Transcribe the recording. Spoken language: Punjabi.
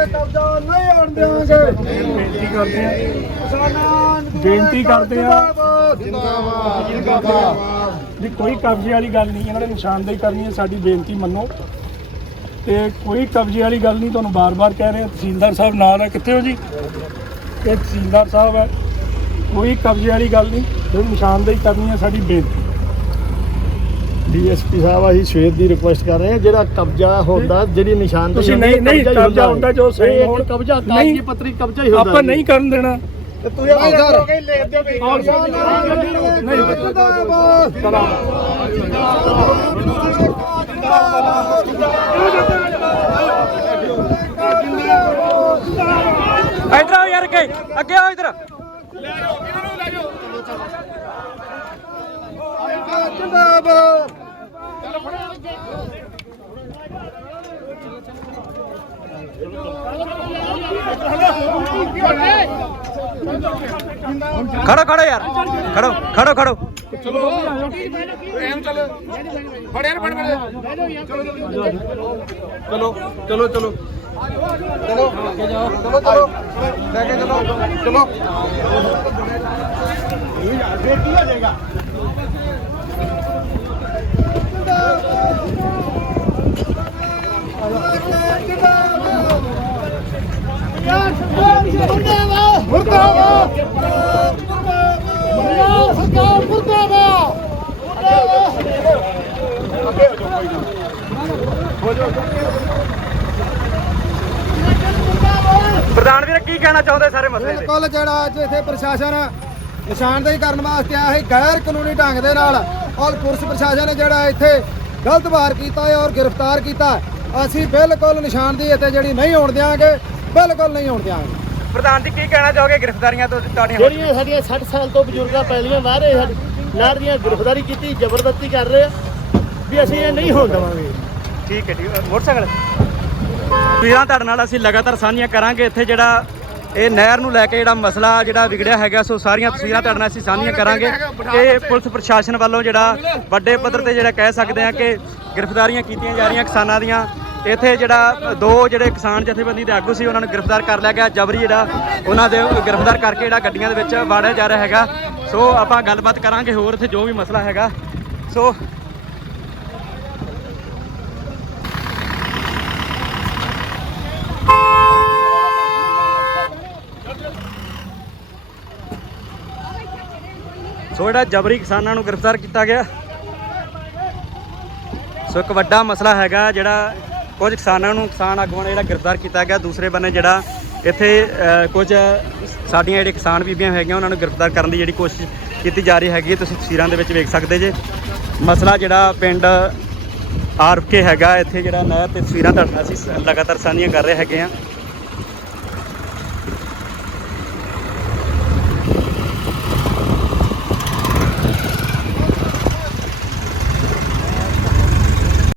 ਤੇ ਕਬਜ਼ਾ ਨਹੀਂ ਹੋਣ ਦੇਵਾਂਗੇ ਬੇਨਤੀ ਕਰਦੇ ਆ ਕਿਸਾਨਾਂ ਨੂੰ ਬੇਨਤੀ ਕਰਦੇ ਆ। ਜਿੰਦਾਬਾਦ। ਜਿੰਦਾਬਾਦ। ਵੀ ਕੋਈ ਕਬਜ਼ੇ ਵਾਲੀ ਗੱਲ ਨਹੀਂ ਇਹਨਾਂ ਨੇ ਨਿਸ਼ਾਨਦੇਹੀ ਕਰਨੀ ਹੈ ਸਾਡੀ ਬੇਨਤੀ ਮੰਨੋ। ਤੇ ਕੋਈ ਕਬਜ਼ੇ ਵਾਲੀ ਗੱਲ ਨਹੀਂ ਤੁਹਾਨੂੰ ਬਾਰ-ਬਾਰ ਕਹਿ ਰਹੇ ਹਾਂ। ਤਹਿਸੀਲਦਾਰ ਸਾਹਿਬ ਨਾਲ ਹੈ ਕਿੱਥੇ ਹੋ ਜੀ? ਇਹ ਤਹਿਸੀਲਦਾਰ ਸਾਹਿਬ ਹੈ। ਕੋਈ ਕਬਜ਼ੇ ਵਾਲੀ ਗੱਲ ਨਹੀਂ ਜਿਹੜੀ ਨਿਸ਼ਾਨਦੇਹੀ ਕਰਨੀ ਹੈ ਸਾਡੀ ਬੇਨਤੀ ਡੀਐਸਪੀ ਸਾਹਿਬ ਅਸੀਂ ਸਵੇਰ ਦੀ ਰਿਕੁਐਸਟ ਕਰ ਰਹੇ ਹਾਂ ਜਿਹੜਾ ਕਬਜ਼ਾ ਹੁੰਦਾ ਜਿਹੜੀ ਨਿਸ਼ਾਨ ਤੁਸੀਂ ਨਹੀਂ- ਨਹੀਂ, ਕਬਜ਼ਾ ਹੁੰਦਾ ਜੋ ਸਹੀ ਹੋਣ। ਕਬਜ਼ਾ। ਕਾਗਜ਼ੀ ਪੱਤਰੀ ਕਬਜ਼ਾ ਹੀ ਹੁੰਦਾ ਆਪਾਂ ਨਹੀਂ ਕਰਨ ਦੇਣਾ। ਤੇ ਤੁਸੀਂ ਆਪ ਕਰੋਗੇ ਲੈ ਦਿਓ। ਜਿੰਦਾਬਾਦ। ਇਧਰ ਆਓ ਯਾਰ ਅੱਗੇ ਅੱਗੇ ਆਓ ਇਧਰ। ਜਿੰਦਾਬਾਦ ਖੜੋ ਖੜੋ ਯਾਰ। ਖੜੋ ਖੜੋ ਖੜੋ। ਚਲੋ ਚਲੋ ਚਲੋ। ਚਲੋ ਚਲੋ ਚਲੋ। ਲੈ ਕੇ ਚਲੋ ਚਲੋ। ਮੁਰਦਾਬਾਦ ਮੁਰਦਾਬਾਦ ਮੁਰਦਾਬਾਦ ਸਰਕਾਰ ਪ੍ਰਧਾਨ ਵੀਰ, ਕੀ ਕਹਿਣਾ ਚਾਹੁੰਦੇ ਸਾਰੇ ਮਸਲੇ ਤੇ ਬਿਲਕੁਲ, ਜਿਹੜਾ ਅੱਜ ਇੱਥੇ ਪ੍ਰਸ਼ਾਸਨ ਨਿਸ਼ਾਨਦੇਹੀ ਕਰਨ ਵਾਸਤੇ ਆਇਆ ਹੈ ਗੈਰ ਕਾਨੂੰਨੀ ਢੰਗ ਦੇ ਨਾਲ, ਔਰ ਪੁਲਿਸ ਪ੍ਰਸ਼ਾਸਨ ਨੇ ਜਿਹੜਾ ਇੱਥੇ ਗਲਤ ਵਾਰ ਕੀਤਾ ਹੈ ਔਰ ਗ੍ਰਿਫਤਾਰ ਕੀਤਾ ਅਸੀਂ ਬਿਲਕੁਲ ਨਿਸ਼ਾਨਦੇਹੀ ਇੱਥੇ ਜਿਹੜੀ ਨਹੀਂ ਹੋਣ ਦਿਆਂਗੇ, ਬਿਲਕੁਲ ਨਹੀਂ ਹੋਣ ਦਿਆਂਗੇ। ਪ੍ਰਧਾਨ ਜੀ ਕੀ ਕਹਿਣਾ ਚਾਹੋਗੇ ਗ੍ਰਿਫਤਾਰੀਆਂ ਤੋਂ ਤੁਹਾਡੀਆਂ? ਜਿਹੜੀਆਂ ਸਾਡੀਆਂ 60 ਸਾਲ ਤੋਂ ਬਜ਼ੁਰਗਾਂ ਪਹਿਲੀਆਂ ਵਾਹ ਰਹੇ ਹਨ ਲੜ ਦੀਆਂ ਗ੍ਰਿਫਤਾਰੀ ਕੀਤੀ ਜ਼ਬਰਦਸਤੀ ਕਰ ਰਹੇ ਆ ਵੀ ਅਸੀਂ ਇਹ ਨਹੀਂ ਹੋਣ ਦੇਵਾਂਗੇ। ਠੀਕ ਹੈ ਠੀਕ ਮੋਟਰਸਾਈਕਲ। ਵੀਰਾਂ ਤੁਹਾਡੇ ਨਾਲ ਅਸੀਂ ਲਗਾਤਾਰ ਸਾਂਝੀਆਂ ਕਰਾਂਗੇ ਇੱਥੇ ਜਿਹੜਾ ਇਹ ਨਹਿਰ ਨੂੰ ਲੈ ਕੇ ਜਿਹੜਾ ਮਸਲਾ ਜਿਹੜਾ ਵਿਗੜਿਆ ਹੈਗਾ ਸੋ ਸਾਰੀਆਂ ਤਸਵੀਰਾਂ ਤੁਹਾਡੇ ਨਾਲ ਅਸੀਂ ਸਾਂਝੀਆਂ ਕਰਾਂਗੇ। ਕਿ ਪੁਲਿਸ ਪ੍ਰਸ਼ਾਸਨ ਵੱਲੋਂ ਜਿਹੜਾ ਵੱਡੇ ਪੱਧਰ ਤੇ ਜਿਹੜਾ ਕਹਿ ਸਕਦੇ ਆ ਕਿ ਗ੍ਰਿਫਤਾਰੀਆਂ ਕੀਤੀਆਂ ਜਾ ਰਹੀਆਂ ਕਿਸਾਨਾਂ ਦੀਆਂ ਇੱਥੇ ਜਿਹੜਾ ਦੋ ਜਿਹੜੇ ਕਿਸਾਨ ਜਥੇਬੰਦੀ ਦੇ ਆਗੂ ਸੀ, ਉਹਨਾਂ ਨੂੰ ਗ੍ਰਿਫਤਾਰ ਕਰ ਲਿਆ ਗਿਆ। ਜਬਰੀ ਜਿਹੜਾ, ਉਹਨਾਂ ਦੇ ਗ੍ਰਿਫਤਾਰ ਕਰਕੇ ਜਿਹੜਾ ਗੱਡੀਆਂ ਦੇ ਵਿੱਚ ਵਾੜਿਆ ਜਾ ਰਿਹਾ ਹੈਗਾ। ਸੋ ਆਪਾਂ ਗੱਲਬਾਤ ਕਰਾਂਗੇ ਹੋਰ ਇੱਥੇ ਜੋ ਵੀ ਮਸਲਾ ਹੈਗਾ। ਸੋ ਸੋ ਜਿਹੜਾ ਜਬਰੀ ਕਿਸਾਨਾਂ ਨੂੰ ਗ੍ਰਿਫਤਾਰ ਕੀਤਾ ਗਿਆ। ਸੋ ਇੱਕ ਵੱਡਾ ਮਸਲਾ ਹੈਗਾ ਜਿਹੜਾ ਕੁਝ ਕਿਸਾਨਾਂ ਨੂੰ ਕਿਸਾਨ ਆਗੂਆਂ ਨੇ ਜਿਹੜਾ ਗ੍ਰਿਫਤਾਰ ਕੀਤਾ ਗਿਆ, ਦੂਸਰੇ ਬੰਨੇ ਜਿਹੜਾ ਇੱਥੇ ਕੁਝ ਸਾਡੀਆਂ ਜਿਹੜੇ ਕਿਸਾਨ ਬੀਬੀਆਂ ਹੈਗੀਆਂ, ਉਹਨਾਂ ਨੂੰ ਗ੍ਰਿਫਤਾਰ ਕਰਨ ਦੀ ਜਿਹੜੀ ਕੋਸ਼ਿਸ਼ ਕੀਤੀ ਜਾ ਰਹੀ ਹੈਗੀ ਹੈ। ਤੁਸੀਂ ਤਸਵੀਰਾਂ ਦੇ ਵਿੱਚ ਵੇਖ ਸਕਦੇ ਜੇ ਮਸਲਾ ਜਿਹੜਾ ਪਿੰਡ ਆਰਕੇ ਹੈਗਾ, ਇੱਥੇ ਜਿਹੜਾ ਨਹਿਰ ਤੇ ਤਸਵੀਰਾਂ ਤੁਹਾਡੇ ਨਾਲ ਅਸੀਂ ਸ- ਲਗਾਤਾਰ ਸਾਂਝੀਆਂ ਕਰ ਰਹੇ ਹੈਗੇ ਆ